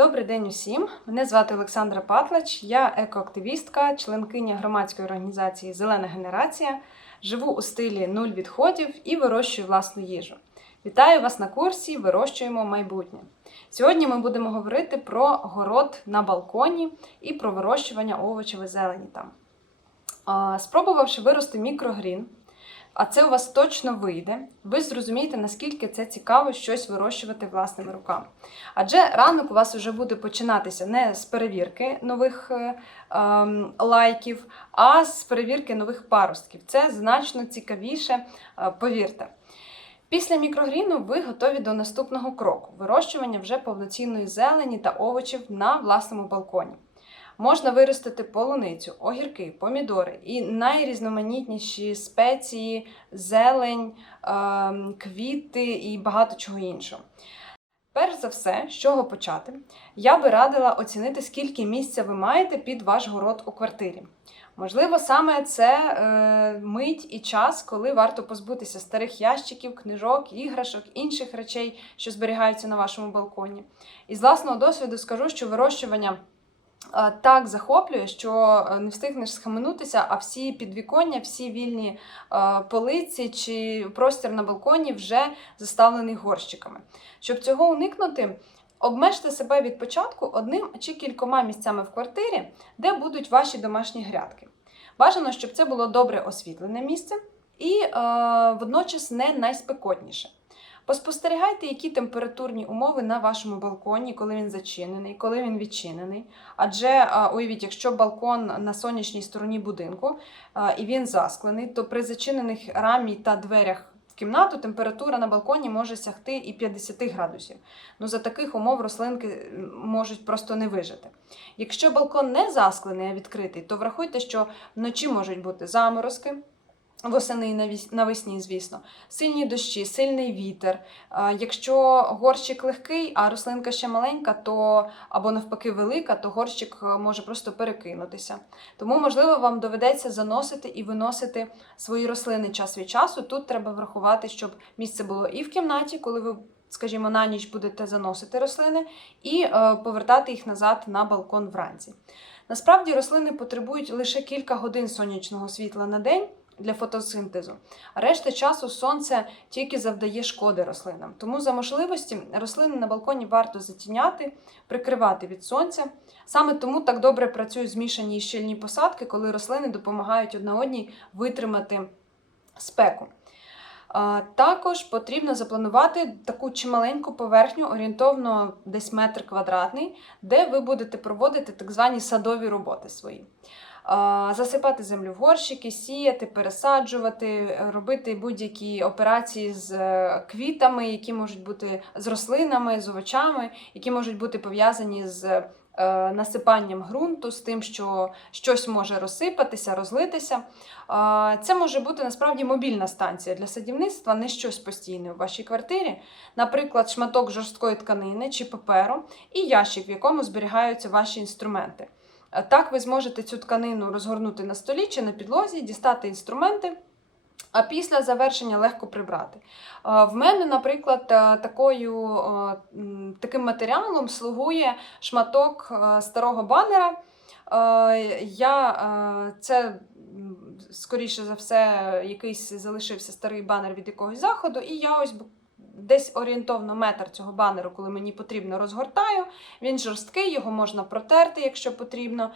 Добрий день усім. Мене звати Олександра Патлач, я екоактивістка, членкиня громадської організації Зелена генерація. Живу у стилі нуль відходів і вирощую власну їжу. Вітаю вас на курсі Вирощуємо майбутнє. Сьогодні ми будемо говорити про город на балконі і про вирощування овочів і зелені там. Спробувавши вирости мікрогрін, а це у вас точно вийде, ви зрозумієте, наскільки це цікаво щось вирощувати власними руками. Адже ранок у вас вже буде починатися не з перевірки нових е, ем, лайків, а з перевірки нових паростків. Це значно цікавіше, е, повірте. Після мікрогріну ви готові до наступного кроку вирощування вже повноцінної зелені та овочів на власному балконі. Можна виростити полуницю, огірки, помідори і найрізноманітніші спеції, зелень, ем, квіти і багато чого іншого. Перш за все, з чого почати, я би радила оцінити, скільки місця ви маєте під ваш город у квартирі. Можливо, саме це е, мить і час, коли варто позбутися старих ящиків, книжок, іграшок, інших речей, що зберігаються на вашому балконі. І з власного досвіду скажу, що вирощування так захоплює, що е, не встигнеш схаменутися, а всі підвіконня, всі вільні е, полиці чи простір на балконі вже заставлені горщиками. Щоб цього уникнути, обмежте себе від початку одним чи кількома місцями в квартирі, де будуть ваші домашні грядки. Бажано, щоб це було добре освітлене місце і е, водночас не найспекотніше. Поспостерігайте, які температурні умови на вашому балконі, коли він зачинений, коли він відчинений. Адже уявіть, якщо балкон на сонячній стороні будинку і він засклений, то при зачинених рамі та дверях в кімнату температура на балконі може сягти і 50 градусів. Ну, за таких умов рослинки можуть просто не вижити. Якщо балкон не засклений, а відкритий, то врахуйте, що вночі можуть бути заморозки. Восени і навесні, звісно, сильні дощі, сильний вітер. Якщо горщик легкий, а рослинка ще маленька, то або навпаки велика, то горщик е, може просто перекинутися. Тому, можливо, вам доведеться заносити і виносити свої рослини час від часу. Тут треба врахувати, щоб місце було і в кімнаті, коли ви, скажімо, на ніч будете заносити рослини, і е, повертати їх назад на балкон вранці. Насправді рослини потребують лише кілька годин сонячного світла на день для фотосинтезу. А решта часу сонце тільки завдає шкоди рослинам. Тому за можливості рослини на балконі варто затіняти, прикривати від сонця. Саме тому так добре працюють змішані і щільні посадки, коли рослини допомагають одна одній витримати спеку. Також потрібно запланувати таку чималеньку поверхню, орієнтовно десь метр квадратний, де ви будете проводити так звані садові роботи свої. Засипати землю в горщики, сіяти, пересаджувати, е, робити будь-які операції з е, квітами, які можуть бути з рослинами, з овочами, які можуть бути пов'язані з е, насипанням ґрунту, з тим, що щось може розсипатися, розлитися. Це може бути насправді мобільна станція для садівництва, не щось постійне у вашій квартирі, наприклад, шматок жорсткої тканини чи паперу і ящик, в якому зберігаються ваші інструменти. Так ви зможете цю тканину розгорнути на столі чи на підлозі, дістати інструменти. А після завершення легко прибрати. В мене, наприклад, е, такою, е, таким матеріалом слугує шматок е, старого банера. Я, це, скоріше за все, якийсь залишився старий банер від якогось заходу, і я ось десь орієнтовно метр цього банеру, коли мені потрібно, розгортаю. Він жорсткий, його можна протерти, якщо потрібно,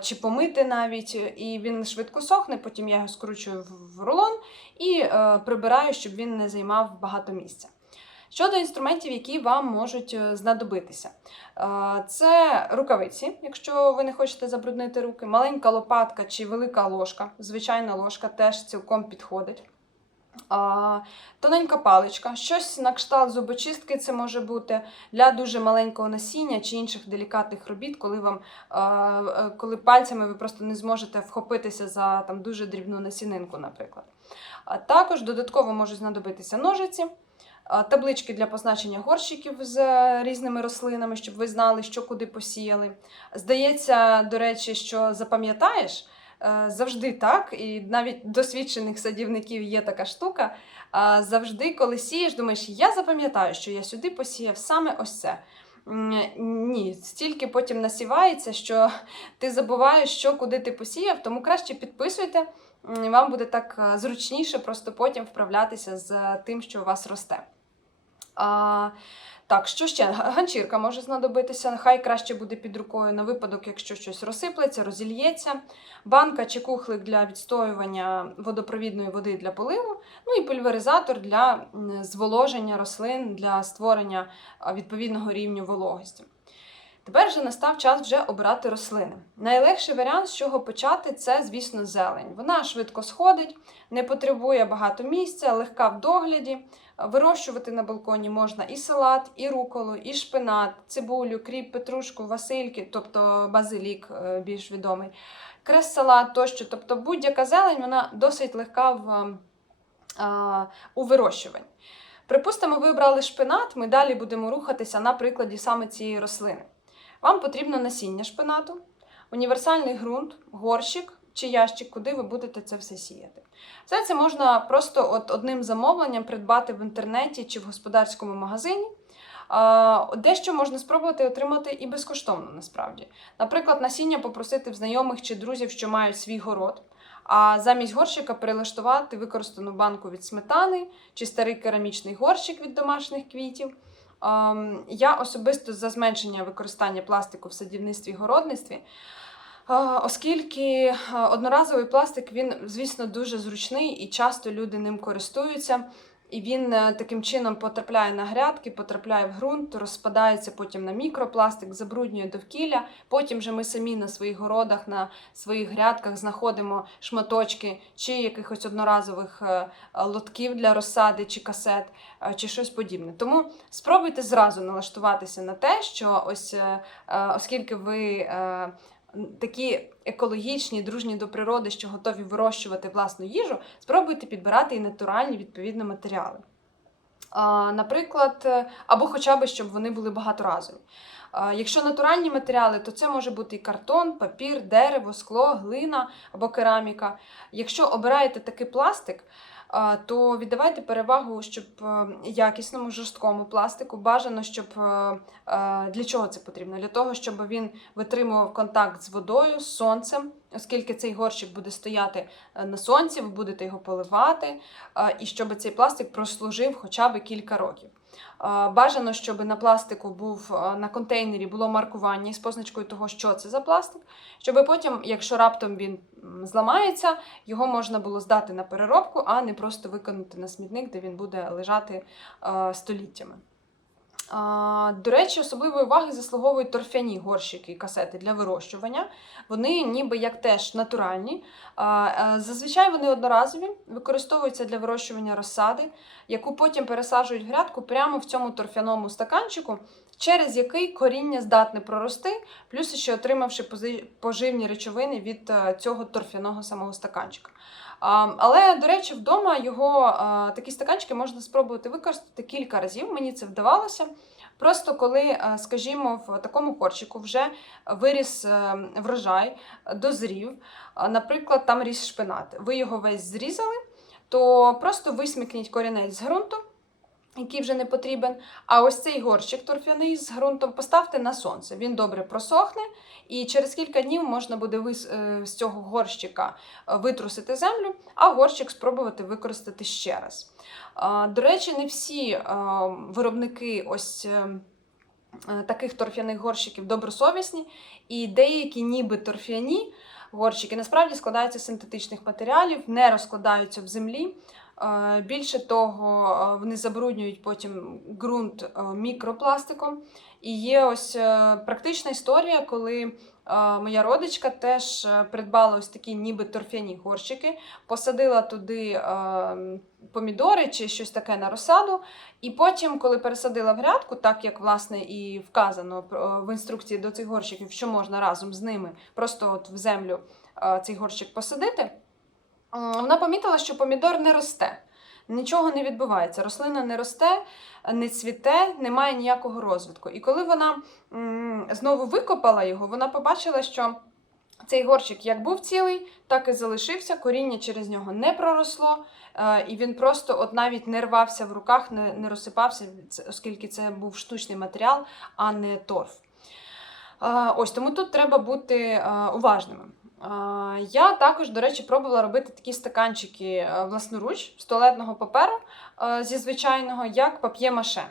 чи помити навіть. І він швидко сохне, потім я його скручую в- в рулон і е, прибираю, щоб він не займав багато місця. Щодо інструментів, які вам можуть е, знадобитися, Е, це рукавиці, якщо ви не хочете забруднити руки, маленька лопатка чи велика ложка, звичайна ложка теж цілком підходить. А, тоненька паличка, щось на кшталт зубочистки це може бути для дуже маленького насіння чи інших делікатних робіт, коли вам а, е, коли пальцями ви просто не зможете вхопитися за там дуже дрібну насінинку, наприклад. А також додатково можуть знадобитися ножиці, а, таблички для позначення горщиків з е, різними рослинами, щоб ви знали, що куди посіяли. Здається, до речі, що запам'ятаєш. Е, Завжди так, і навіть досвідчених садівників є така штука. Завжди, коли сієш, думаєш, я запам'ятаю, що я сюди посіяв саме ось це. ні, стільки потім насівається, що ти забуваєш, що куди ти посіяв, тому краще підписуйте. Вам буде так е, зручніше просто потім вправлятися з тим, що у вас росте. Так, що ще? Ганчірка може знадобитися. Хай краще буде під рукою на випадок, якщо щось розсиплеться, розільється. Банка чи кухлик для відстоювання водопровідної води для поливу. Ну і пульверизатор для зволоження рослин для створення відповідного рівню вологості. Тепер же настав час вже обирати рослини. Найлегший варіант, з чого почати, це, звісно, зелень. Вона швидко сходить, не потребує багато місця, легка в догляді. Вирощувати на балконі можна і салат, і руколу, і шпинат, цибулю, кріп, петрушку, васильки, тобто базилік е, більш відомий, крес-салат тощо. Тобто будь-яка зелень вона досить легка в, а, у вирощуванні. Припустимо, ви обрали шпинат, ми далі будемо рухатися на прикладі саме цієї рослини. Вам потрібно насіння шпинату, універсальний ґрунт, горщик чи ящик, куди ви будете це все сіяти. Все це можна просто от одним замовленням придбати в інтернеті чи в господарському магазині. Дещо можна спробувати отримати і безкоштовно насправді. Наприклад, насіння попросити в знайомих чи друзів, що мають свій город. А замість горщика перелаштувати використану банку від сметани чи старий керамічний горщик від домашніх квітів. Ем, Я особисто за зменшення використання пластику в садівництві і городництві, оскільки одноразовий пластик він, звісно, дуже зручний і часто люди ним користуються. І він е, таким чином потрапляє на грядки, потрапляє в ґрунт, розпадається потім на мікропластик, забруднює довкілля. Потім же ми самі на своїх городах, на своїх грядках знаходимо шматочки чи якихось одноразових е, лотків для розсади, чи касет, е, чи щось подібне. Тому спробуйте зразу налаштуватися на те, що ось оскільки ви. Такі екологічні, дружні до природи, що готові вирощувати власну їжу, спробуйте підбирати і натуральні відповідно матеріали. Наприклад, е, або хоча б щоб вони були багаторазові. Якщо натуральні матеріали, то це може бути і картон, папір, дерево, скло, глина або кераміка. Якщо обираєте такий пластик, то віддавайте перевагу, щоб е, якісному жорсткому пластику бажано, щоб е, е, для чого це потрібно? Для того, щоб він витримував контакт з водою, з сонцем, оскільки цей горщик буде стояти е, на сонці, ви будете його поливати, е, і щоб цей пластик прослужив хоча б кілька років. Е, Бажано, щоб на пластику був на контейнері було маркування із позначкою того, що це за пластик, щоб потім, якщо раптом він зламається, його можна було здати на переробку, а не просто викинути на смітник, де він буде лежати століттями. А, До речі, особливої уваги заслуговують торфяні горщики і касети для вирощування. Вони ніби як теж натуральні. А, е, Зазвичай вони одноразові, використовуються для вирощування розсади, яку потім пересаджують в грядку прямо в цьому торфяному стаканчику, через який коріння здатне прорости, плюс ще отримавши поживні речовини від е, цього торфяного самого стаканчика. Але, до речі, вдома його такі стаканчики можна спробувати використати кілька разів. Мені це вдавалося. Просто коли, е, скажімо, в такому корчику вже виріс е, врожай, дозрів, наприклад, там ріс шпинат. Ви його весь зрізали, то просто висмикніть корінець з ґрунту, який вже не потрібен. А ось цей горщик торфяний з ґрунтом поставте на сонце. Він добре просохне, і через кілька днів можна буде е, з цього горщика е, витрусити землю, а горщик спробувати використати ще раз. До речі, не всі е, виробники ось. Таких торфяних горщиків добросовісні, і деякі, ніби торфяні горщики, насправді складаються з синтетичних матеріалів, не розкладаються в землі. Е, Більше того, е, вони забруднюють потім ґрунт е, мікропластиком. І є ось практична історія, коли моя родичка теж придбала ось такі ніби торфяні горщики, посадила туди помідори чи щось таке на розсаду. І потім, коли пересадила в грядку, так як власне і вказано в інструкції до цих горщиків, що можна разом з ними просто от в землю цей горщик посадити, вона помітила, що помідор не росте. Нічого не відбувається, рослина не росте, не цвіте, немає ніякого розвитку. І коли вона знову викопала його, вона побачила, що Цей горщик як був цілий, так і залишився. Коріння через нього не проросло, е, і він просто от навіть не рвався в руках, не, розсипався, оскільки це був штучний матеріал, а не торф. Е, Ось тому тут треба бути е, уважними. Я також, до речі, пробувала робити такі стаканчики е, власноруч з туалетного паперу е, зі звичайного, як пап'є-маше.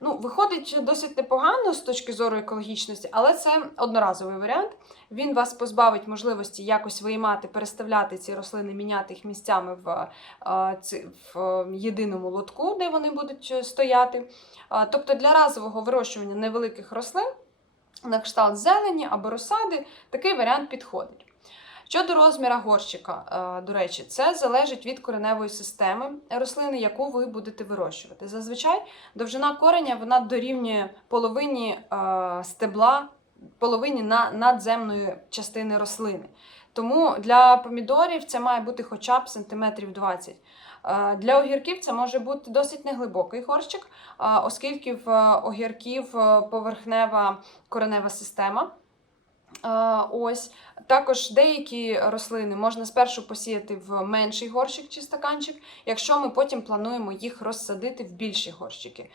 Ну, виходить досить непогано з точки зору екологічності, але це одноразовий варіант. Він вас позбавить можливості якось виймати, переставляти ці рослини, міняти їх місцями в, е, в єдиному лотку, де вони будуть стояти. Тобто для разового вирощування невеликих рослин на кшталт зелені або розсади такий варіант підходить. Щодо розміра горщика, е, до речі, це залежить від кореневої системи рослини, яку ви будете вирощувати. Зазвичай довжина кореня вона дорівнює половині е, стебла, половині надземної частини рослини. Тому для помідорів це має бути хоча б сантиметрів 20. Е, Для огірків це може бути досить неглибокий горщик, оскільки в огірків поверхнева коренева система. Ось також деякі рослини можна спершу посіяти в менший горщик чи стаканчик, якщо ми потім плануємо їх розсадити в більші горщики. Е,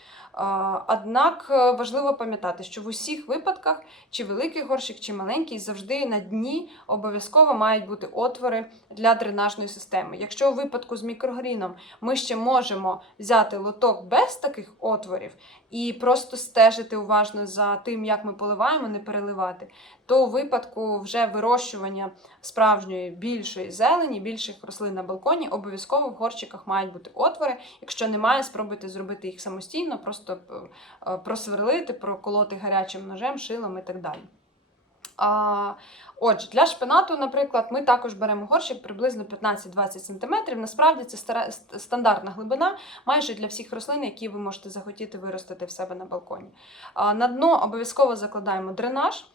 Однак е, важливо пам'ятати, що в усіх випадках, чи великий горщик, чи маленький, завжди на дні обов'язково мають бути отвори для дренажної системи. Якщо у випадку з мікрогріном ми ще можемо взяти лоток без таких отворів і просто стежити уважно за тим, як ми поливаємо, не переливати, то у випадку вже вирощування справжньої більшої зелені, більших рослин на балконі, обов'язково в горщиках мають бути отвори. Якщо немає, спробуйте зробити їх самостійно, просто е, просверлити, проколоти гарячим ножем, шилом і так далі. А, отже, для шпинату, наприклад, ми також беремо горщик приблизно 15-20 см. Насправді це стара- стандартна глибина майже для всіх рослин, які ви можете захотіти виростити в себе на балконі. А, на дно обов'язково закладаємо дренаж,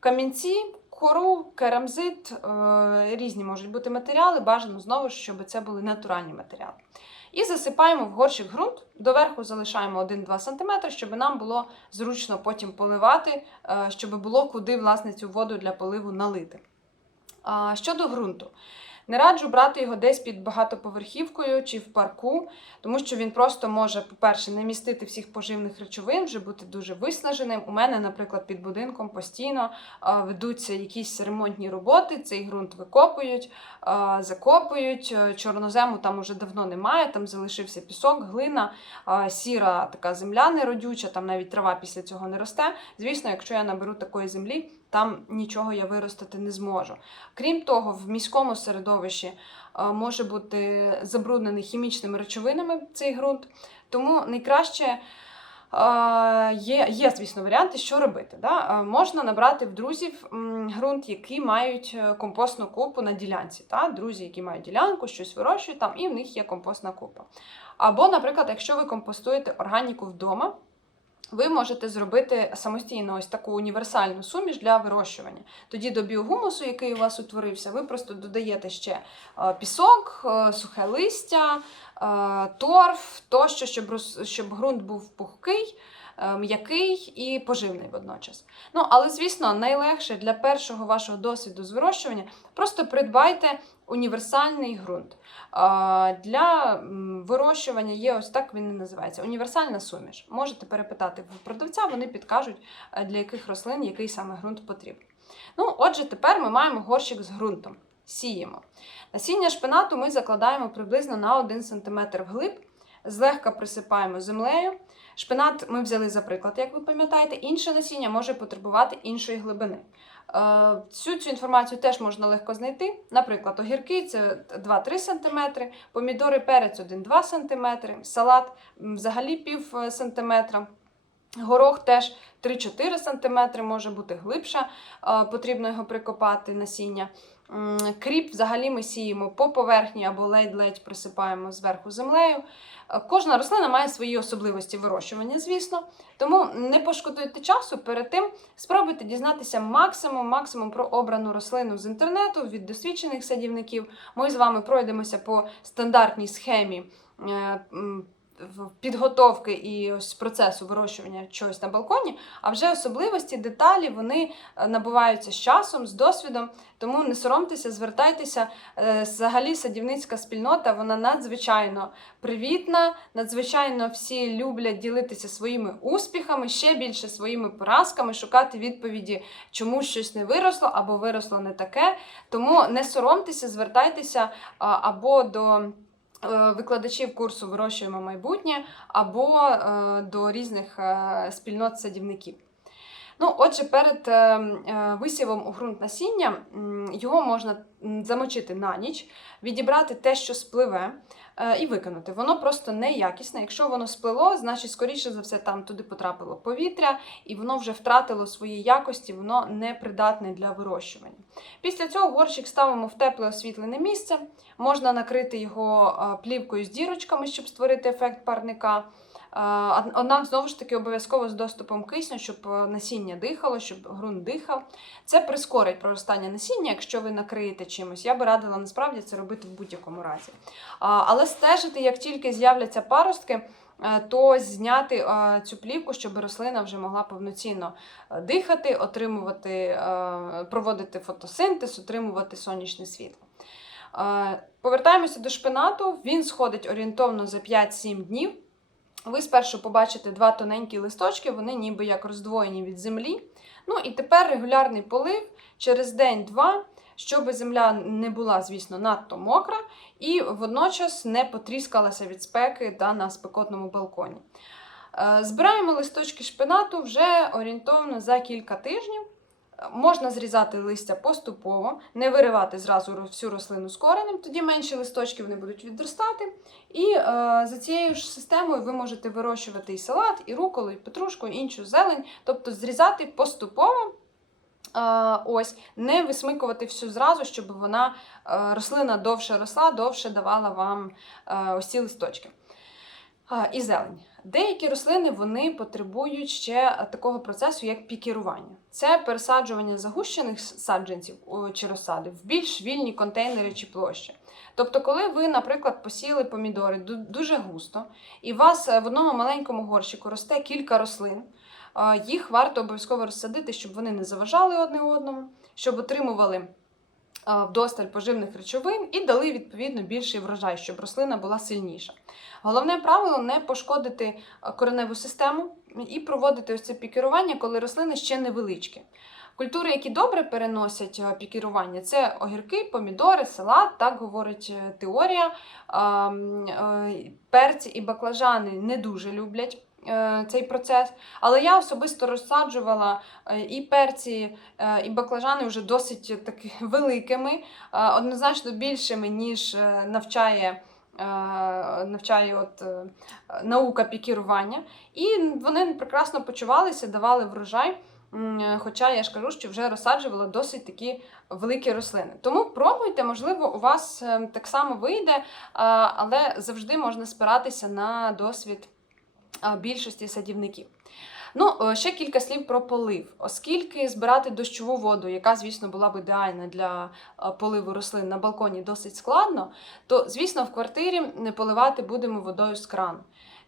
камінці, кору, керамзит, е, різні можуть бути матеріали. Бажано знову ж, щоб це були натуральні матеріали. І засипаємо в горщик ґрунт, доверху залишаємо 1-2 см, щоб нам було зручно потім поливати, е, щоб було куди власне цю воду для поливу налити. Щодо ґрунту. Не раджу брати його десь під багатоповерхівкою чи в парку, тому що він просто може, по-перше, не містити всіх поживних речовин, вже бути дуже виснаженим. У мене, наприклад, під будинком постійно ведуться якісь ремонтні роботи, цей ґрунт викопують, закопують. Е, Чорнозему там уже давно немає, там залишився пісок, глина, сіра така земля неродюча, там навіть трава після цього не росте. Звісно, якщо я наберу такої землі, там нічого я виростити не зможу. Крім того, в міському середовищі е, може бути забруднений хімічними речовинами цей ґрунт. Тому найкраще е, є, є, звісно, варіанти, що робити. Да? Е, Можна набрати в друзів ґрунт, які мають компостну купу на ділянці. Та? Друзі, які мають ділянку, щось вирощують там, і в них є компостна купа. Або, наприклад, якщо ви компостуєте органіку вдома, ви можете зробити самостійно ось таку універсальну суміш для вирощування. Тоді до біогумусу, який у вас утворився, ви просто додаєте ще е, пісок, е, сухе листя, е, торф, тощо, щоб, щоб ґрунт був пухкий. Е, М'який і поживний водночас. Ну, але, звісно, найлегше для першого вашого досвіду з вирощування просто придбайте універсальний ґрунт. Для вирощування є ось так він і називається універсальна суміш. Можете перепитати в продавця, вони підкажуть, е, для яких рослин який саме ґрунт потрібен. Ну, отже, тепер ми маємо горщик з ґрунтом. Сіємо. Насіння шпинату ми закладаємо приблизно на 1 см вглиб, злегка присипаємо землею. Шпинат ми взяли за приклад, як ви пам'ятаєте, інше насіння може потребувати іншої глибини. Е, Всю цю інформацію теж можна легко знайти. Наприклад, огірки це 2-3 см, помідори перець 1-2 см, салат взагалі пів е, сантиметра. Горох теж 3-4 см, може бути глибше, потрібно його прикопати насіння. Кріп взагалі ми сіємо по поверхні або ледь-ледь присипаємо зверху землею. Е, Кожна рослина має свої особливості вирощування, звісно. Тому не пошкодуйте часу перед тим, спробуйте дізнатися максимум, максимум про обрану рослину з інтернету від досвідчених садівників. Ми з вами пройдемося по стандартній схемі е, підготовки і ось процесу вирощування чогось на балконі, а вже особливості, деталі вони е, набуваються з часом, з досвідом. Тому не соромтеся, звертайтеся. Е, Взагалі, садівницька спільнота вона надзвичайно привітна, надзвичайно всі люблять ділитися своїми успіхами, ще більше своїми поразками, шукати відповіді, чому щось не виросло або виросло не таке. Тому не соромтеся, звертайтеся або до. Е, Викладачів курсу вирощуємо майбутнє або е, до різних е, спільнот садівників. Ну, отже, перед висівом у ґрунт насіння його можна замочити на ніч, відібрати те, що спливе, і викинути. Воно просто неякісне. Якщо воно сплило, значить, скоріше за все, там туди потрапило повітря, і воно вже втратило свої якості, воно не придатне для вирощування. Після цього горщик ставимо в тепле освітлене місце. Можна накрити його е, плівкою з дірочками, щоб створити ефект парника. Од- Однак, знову ж таки, обов'язково з доступом кисню, щоб е, насіння дихало, щоб ґрунт дихав. Це прискорить проростання насіння, якщо ви накриєте чимось. Я би радила насправді це робити в будь-якому разі. Але стежити, як тільки з'являться паростки, е, то зняти е, цю плівку, щоб рослина вже могла повноцінно дихати, отримувати, проводити фотосинтез, отримувати сонячне світло. Повертаємося до шпинату. Він сходить орієнтовно за 5-7 днів. Ви спершу побачите два тоненькі листочки, вони ніби як роздвоєні від землі. Ну і тепер регулярний полив через день-два, щоб земля не була, звісно, надто мокра і водночас не потріскалася від спеки та на спекотному балконі. Е, Збираємо листочки шпинату вже орієнтовно за кілька тижнів. Можна зрізати листя поступово, не виривати зразу всю рослину з коренем, тоді менші листочки вони будуть відростати. І е, за цією ж системою ви можете вирощувати і салат, і руколу, і петрушку, і іншу зелень, тобто зрізати поступово. е, Ось, не висмикувати всю зразу, щоб вона е, рослина довше росла, довше давала вам е, ось ці листочки. І зелень. Деякі рослини вони потребують ще такого процесу, як пікірування. Це пересаджування загущених саджанців чи розсади в більш вільні контейнери чи площі. Тобто, коли ви, наприклад, посіяли помідори дуже густо, і у вас е, в одному маленькому горщику росте кілька рослин, їх варто обов'язково розсадити, щоб вони не заважали одне одному, щоб отримували вдосталь поживних речовин і дали відповідно більший врожай, щоб рослина була сильніша. Головне правило не пошкодити кореневу систему і проводити ось це пікірування, коли рослини ще невеличкі. Культури, які добре переносять а, пікірування, це огірки, помідори, салат, так говорить е, теорія. А, м, е, Перці і баклажани не дуже люблять е, цей процес. Але я особисто розсаджувала е, і перці, е, і баклажани вже досить таки великими, е, однозначно більшими, ніж е, навчає. е, Навчає от, е, наука пікірування, і вони прекрасно почувалися, давали врожай. Е, Хоча я ж кажу, що вже розсаджувала досить такі великі рослини. Тому пробуйте, можливо, у вас е, так само вийде, але завжди можна спиратися на досвід більшості садівників. Ну, е, ще кілька слів про полив. Оскільки збирати дощову воду, яка, звісно, була б ідеальна для е, поливу рослин на балконі, досить складно, то, звісно, в квартирі не поливати будемо водою з крану.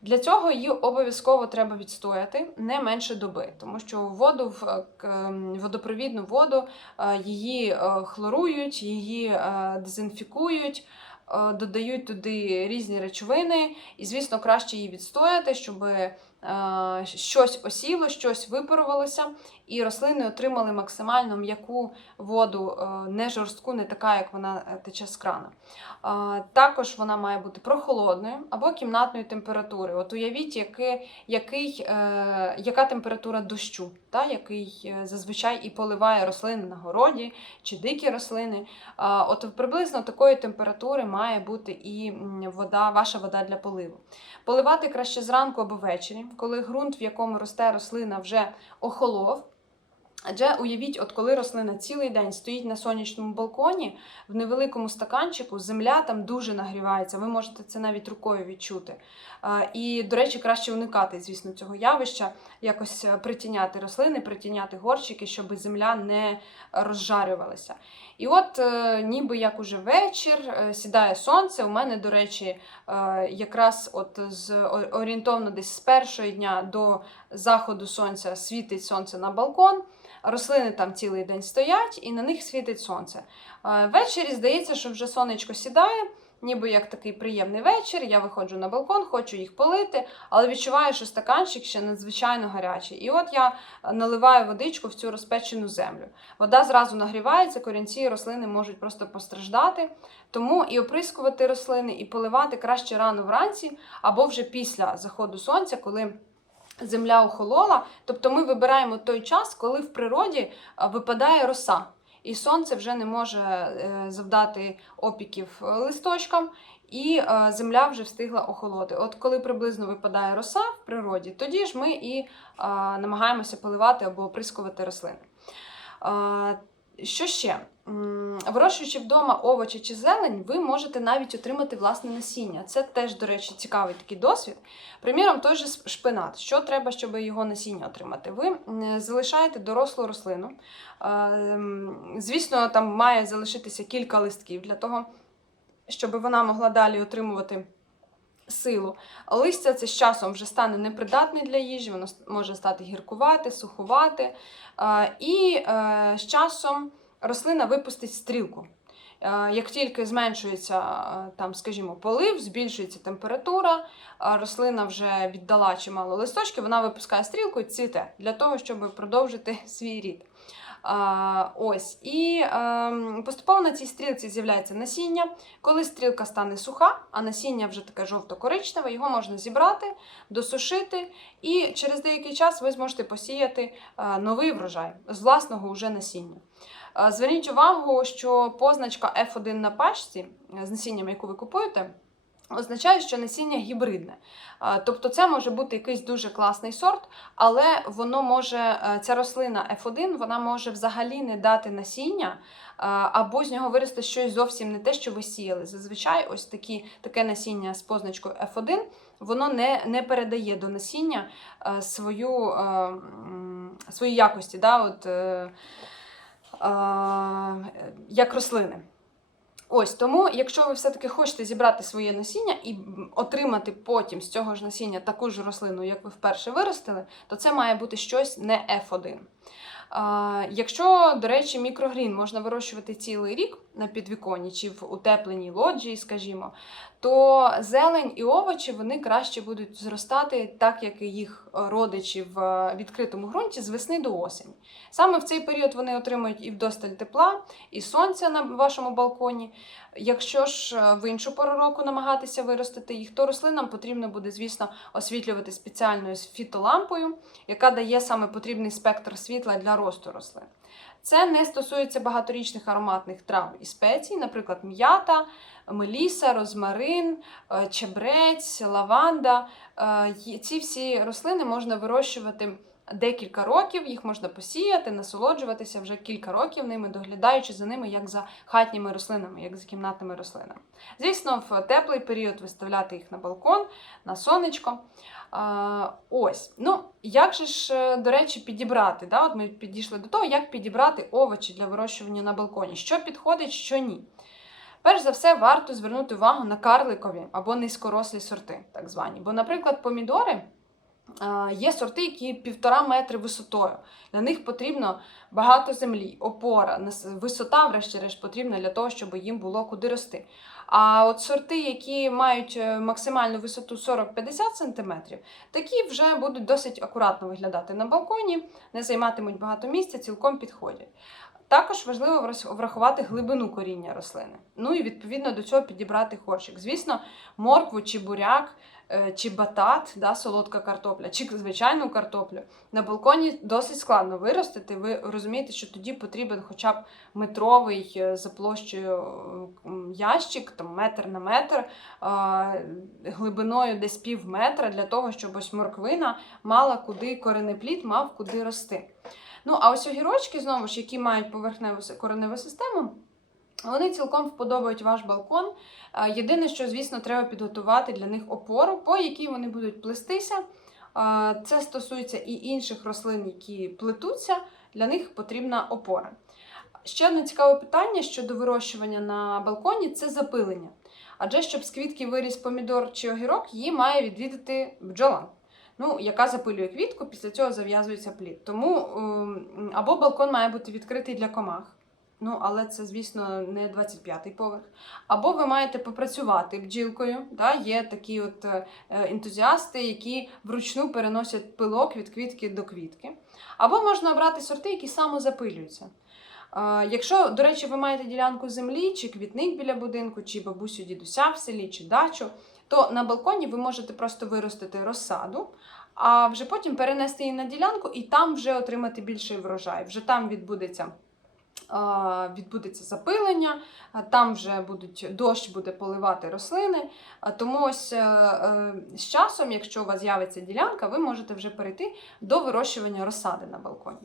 Для цього її обов'язково треба відстояти не менше доби, тому що воду в е, ем, водопровідну воду її хлорують, її дезінфікують, додають туди різні речовини, і, звісно, краще її відстояти, щоб е, щось осіло, щось випарувалося, і рослини отримали максимально м'яку воду, е, не жорстку, не така, як вона е, тече з крана. Також вона має бути прохолодною або кімнатної температури. От уявіть, який, який, е, яка температура дощу, та, який зазвичай і поливає рослини на городі чи дикі рослини. От приблизно такої температури має бути і вода, ваша вода для поливу. Поливати краще зранку або ввечері, коли ґрунт, в якому росте рослина, вже охолов. Адже уявіть, от коли рослина цілий день стоїть на сонячному балконі, в невеликому стаканчику земля там дуже нагрівається. Ви можете це навіть рукою відчути. І, до речі, краще уникати, звісно, цього явища, якось е, притіняти рослини, притіняти горщики, щоб земля не розжарювалася. І от, е, ніби як уже вечір, е, сідає сонце. У мене, до речі, якраз от з орієнтовно десь з першого дня до заходу сонця світить сонце на балкон. Рослини там цілий день стоять, і на них світить сонце. Е, Ввечері здається, що вже сонечко сідає, ніби як такий приємний вечір. Я виходжу на балкон, хочу їх полити, але відчуваю, що стаканчик ще надзвичайно гарячий. І от я наливаю водичку в цю розпечену землю. Вода зразу нагрівається, корінці рослини можуть просто постраждати. Тому і оприскувати рослини, і поливати краще рано вранці, або вже після заходу сонця, коли. Земля охолола, тобто ми вибираємо той час, коли в природі випадає роса, і сонце вже не може е, завдати опіків е, листочкам, і е, земля вже встигла охолоти. От коли приблизно випадає роса в природі, тоді ж ми і е, намагаємося поливати або оприскувати рослини. Що ще? Вирощуючи вдома овочі чи зелень, ви можете навіть отримати власне насіння. Це теж, до речі, цікавий такий досвід. Приміром, той же шпинат. Що треба, щоб його насіння отримати? Ви залишаєте дорослу рослину. Е, Звісно, там має залишитися кілька листків для того, щоб вона могла далі отримувати. Силу. Листя це з часом вже стане непридатне для їжі, воно може стати гіркувати, сухувати. Е, І е, з часом рослина випустить стрілку. Е, Як тільки зменшується там, скажімо, полив, збільшується температура, рослина вже віддала чимало листочків, вона випускає стрілку і цвіте для того, щоб продовжити свій рід. Ось. І ем, поступово на цій стрілці з'являється насіння. Коли стрілка стане суха, а насіння вже таке жовто-коричневе, його можна зібрати, досушити, і через деякий час ви зможете посіяти е, новий врожай з власного уже насіння. Е, Зверніть увагу, що позначка F1 на пачці е, з насінням, яку ви купуєте, означає, що насіння гібридне. Тобто це може бути якийсь дуже класний сорт, але воно може, е, ця рослина F1, вона може взагалі не дати насіння, або з нього виросте щось зовсім не те, що ви сіяли. Зазвичай ось такі, таке насіння з позначкою F1, воно не, не передає до насіння е, свою, е, свої якості, да, от, як рослини. Ось тому, якщо ви все-таки хочете зібрати своє насіння і отримати потім з цього ж насіння таку ж рослину, як ви вперше виростили, то це має бути щось не F1. Якщо, до речі, мікрогрін можна вирощувати цілий рік на підвіконні чи в утепленій лоджії, скажімо, то зелень і овочі вони краще будуть зростати, так як і їх родичі в відкритому ґрунті з весни до осені. Саме в цей період вони отримують і вдосталь тепла, і сонця на вашому балконі. Якщо ж е, в іншу пору року намагатися виростити їх, то рослинам потрібно буде, звісно, освітлювати спеціальною фітолампою, яка дає саме потрібний спектр світла для росту рослин. Це не стосується багаторічних ароматних трав і спецій, наприклад, м'ята, меліса, розмарин, е, чебрець, лаванда. Е, Ці всі рослини можна вирощувати декілька років, їх можна посіяти, насолоджуватися вже кілька років ними, доглядаючи за ними як за хатніми рослинами, як за кімнатними рослинами. Звісно, в теплий період виставляти їх на балкон, на сонечко. Ось. Ну, як же ж, е, до речі, підібрати? Да? От ми підійшли до того, як підібрати овочі для вирощування на балконі. Що підходить, що ні. Перш за все, варто звернути увагу на карликові або низькорослі сорти, так звані. Бо, наприклад, помідори. А, Є сорти, які півтора метри висотою. Для них потрібно багато землі, опора, висота, врешті-решт, потрібна для того, щоб їм було куди рости. А от сорти, які мають е, максимальну висоту 40-50 см, такі вже будуть досить акуратно виглядати на балконі, не займатимуть багато місця, цілком підходять. Також важливо врахувати глибину коріння рослини. Ну і відповідно до цього підібрати горщик. Звісно, моркву чи буряк, е, чи батат, да, солодка картопля, чи звичайну картоплю на балконі досить складно виростити. Ви розумієте, що тоді потрібен хоча б метровий е, за площею е, ящик, там метр на метр, е, глибиною десь пів метра, для того, щоб ось морквина мала куди коренеплід, мав куди рости. Ну, а ось огірочки, знову ж, які мають поверхневу кореневу систему, вони цілком вподобають ваш балкон. Е, Єдине, що, звісно, треба підготувати для них опору, по якій вони будуть плестися. Е, Це стосується і інших рослин, які плетуться, для них потрібна опора. Ще одне цікаве питання щодо вирощування на балконі це запилення. Адже щоб з квітки виріс помідор чи огірок, її має відвідати бджола. Ну, яка запилює квітку, після цього зав'язується плід. Тому ем, або балкон має бути відкритий для комах. Ну, але це, звісно, не 25-й поверх. Або ви маєте попрацювати бджілкою. Да? Є такі от е, ентузіасти, які вручну переносять пилок від квітки до квітки. Або можна обрати сорти, які самозапилюються. Е, Якщо, до речі, ви маєте ділянку землі, чи квітник біля будинку, чи бабусю дідуся в селі, чи дачу, то на балконі ви можете просто виростити розсаду, а вже потім перенести її на ділянку і там вже отримати більший врожай. Вже там відбудеться. Відбудеться запилення, там вже будуть дощ буде поливати рослини. Тому ось е, е, з часом, якщо у вас з'явиться ділянка, ви можете вже перейти до вирощування розсади на балконі.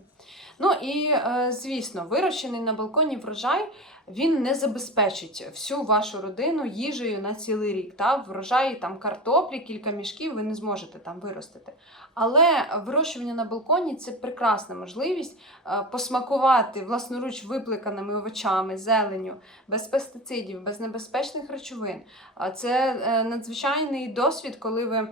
Ну і е, звісно, вирощений на балконі врожай він не забезпечить всю вашу родину їжею на цілий рік. Та врожай там картоплі, кілька мішків ви не зможете там виростити. Але вирощування на балконі це прекрасна можливість е, посмакувати власноруч виплеканими овочами, зеленю, без пестицидів, без небезпечних речовин. А Це е, надзвичайний досвід, коли ви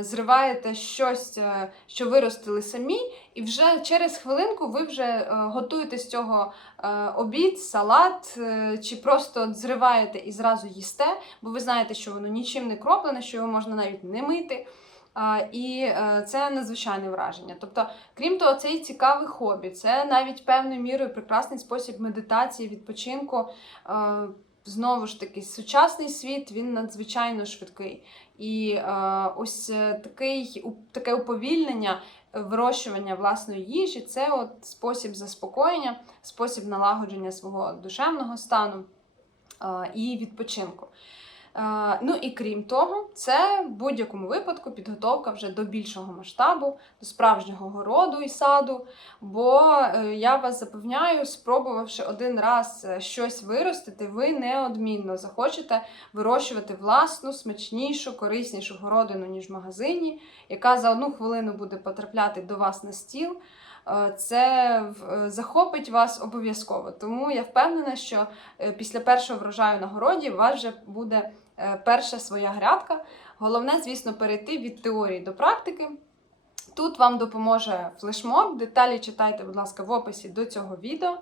зриваєте щось, е, що виростили самі, і вже через хвилинку ви вже е, готуєте з цього е, обід, салат, е, чи просто зриваєте і зразу їсте, бо ви знаєте, що воно нічим не кроплене, що його можна навіть не мити. І е, це надзвичайне враження. Тобто, крім того, це і цікаве хобі, це навіть певною мірою прекрасний спосіб медитації, відпочинку. Знову ж таки, сучасний світ він надзвичайно швидкий. І е, ось е, такий, таке уповільнення е, вирощування власної їжі це от спосіб заспокоєння, спосіб налагодження свого душевного стану е, і відпочинку. Е, Ну і крім того, це в будь-якому випадку підготовка вже до більшого масштабу, до справжнього городу і саду. Бо е, я вас запевняю, спробувавши один раз е, щось виростити, ви неодмінно захочете вирощувати власну, смачнішу, кориснішу городину, ніж в магазині, яка за одну хвилину буде потрапляти до вас на стіл. Це захопить вас обов'язково. Тому я впевнена, що після першого врожаю на городі вас вже буде перша своя грядка. Головне, звісно, перейти від теорії до практики. Тут вам допоможе флешмоб. Деталі читайте, будь ласка, в описі до цього відео.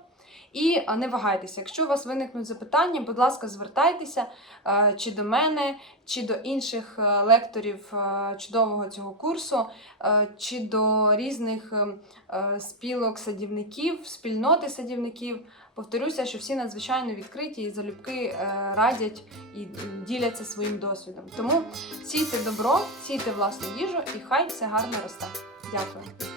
І не вагайтеся, якщо у вас виникнуть запитання, будь ласка, звертайтеся е, чи до мене, чи до інших е, лекторів е, чудового цього курсу, е, чи до різних е, е, спілок садівників, спільноти садівників. Повторюся, що всі надзвичайно відкриті і залюбки е, радять і діляться своїм досвідом. Тому сійте добро, сійте власну їжу і хай все гарно росте. Дякую.